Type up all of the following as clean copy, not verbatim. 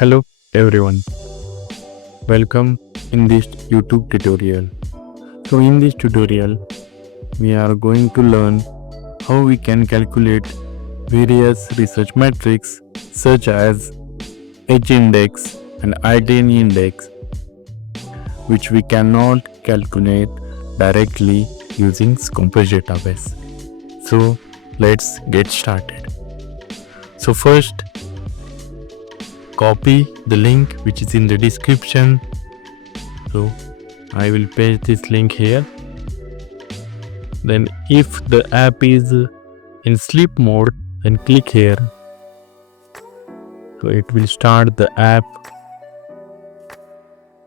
Hello everyone, welcome in this YouTube tutorial. So in this tutorial, we are going to learn how we can calculate various research metrics such as H-index and I10 index, which we cannot calculate directly using Scopus database. So let's get started. So first, copy the link which is in the description. So I will paste this link here. Then if the app is in sleep mode, then click here. So it will start the app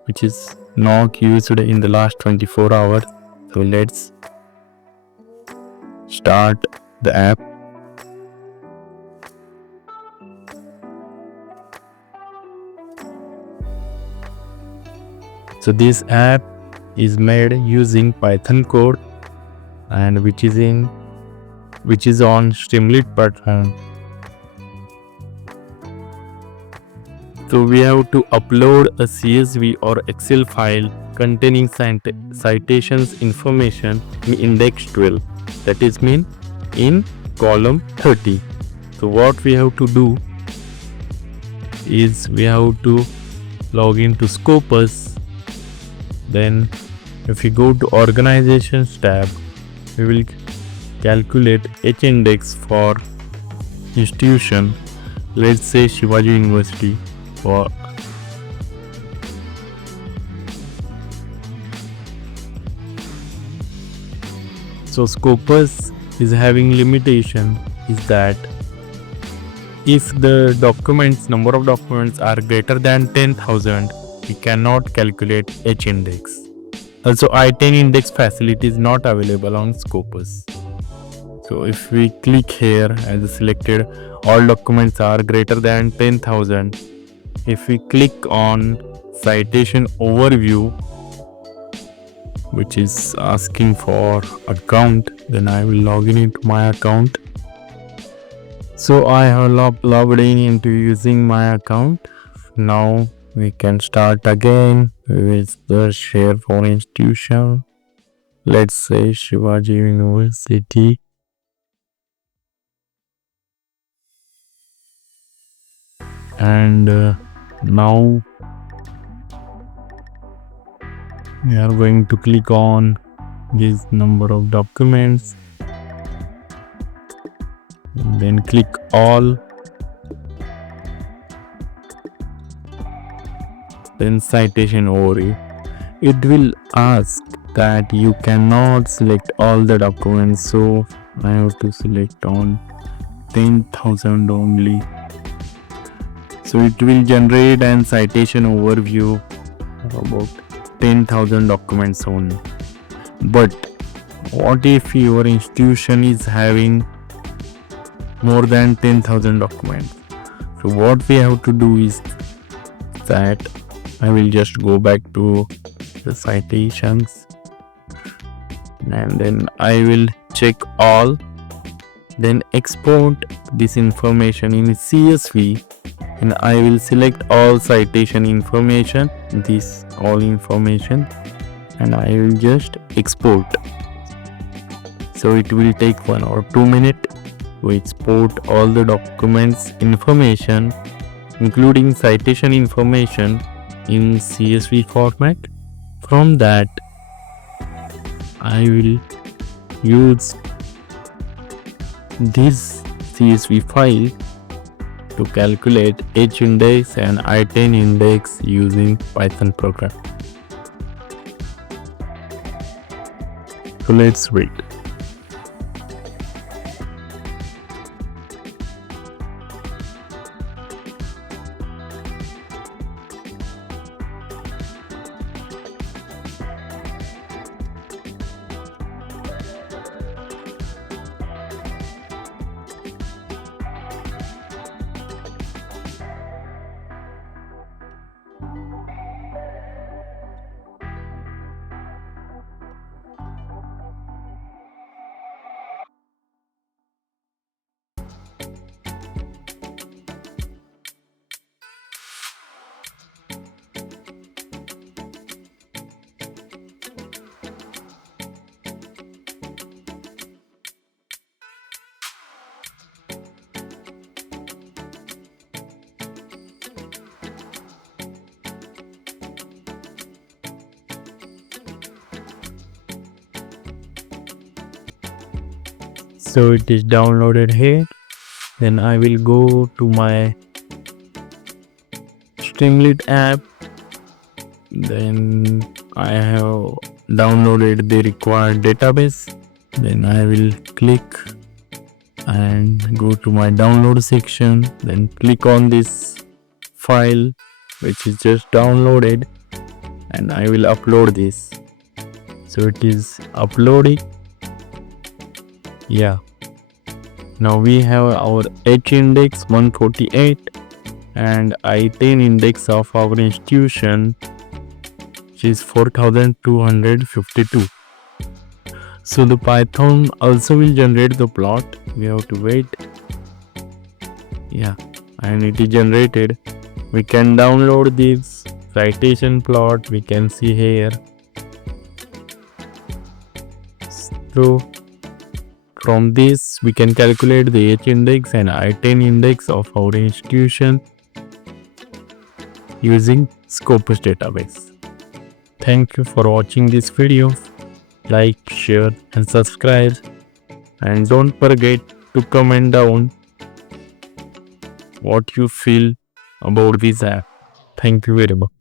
which is not used in the last 24 hours. So let's start the app. So this app is made using Python code and which is on Streamlit platform. So we have to upload a CSV or Excel file containing citations information in index 12. That is mean in column 30. So what we have to do is we have to log into Scopus. Then if we go to organizations tab, we will calculate H-index for institution. Let's say Shivaji University. So Scopus is having limitation is that if the number of documents are greater than 10,000, we cannot calculate H-index. Also, I10 index facility is not available on Scopus. So if we click here as selected, all documents are greater than 10,000. If we click on citation overview, which is asking for account, then I will log in into my account. So I have logged in into using my account. Now we can start again with the share for institution. Let's say Shivaji University. And now we are going to click on this number of documents. Then click all. Then citation overview. It will ask that you cannot select all the documents, so I have to select on 10,000 only. So it will generate an citation overview about 10,000 documents only. But what if your institution is having more than 10,000 documents? So what we have to do is that I will just go back to the citations and then I will check all, then export this information in CSV, and I will select all citation information, this all information, and I will just export. So it will take 1 or 2 minutes to export all the documents information including citation information in CSV format. From that, I will use this CSV file to calculate H-index and I10 index using Python program. So let's wait. So it is downloaded here. Then I will go to my Streamlit app. Then I have downloaded the required database. Then I will click and go to my download section. Then click on this file which is just downloaded, and I will upload this. So it is uploading. Yeah. Now we have our H index 148 and i10 index of our institution, which is 4252. So the Python also will generate the plot. We have to wait. Yeah, and it is generated. We can download this citation plot. We can see here. So from this we can calculate the H index and i10 index of our institution using Scopus database. Thank you for watching this video. Like, share and subscribe, and don't forget to comment down what you feel about this app. Thank you very much.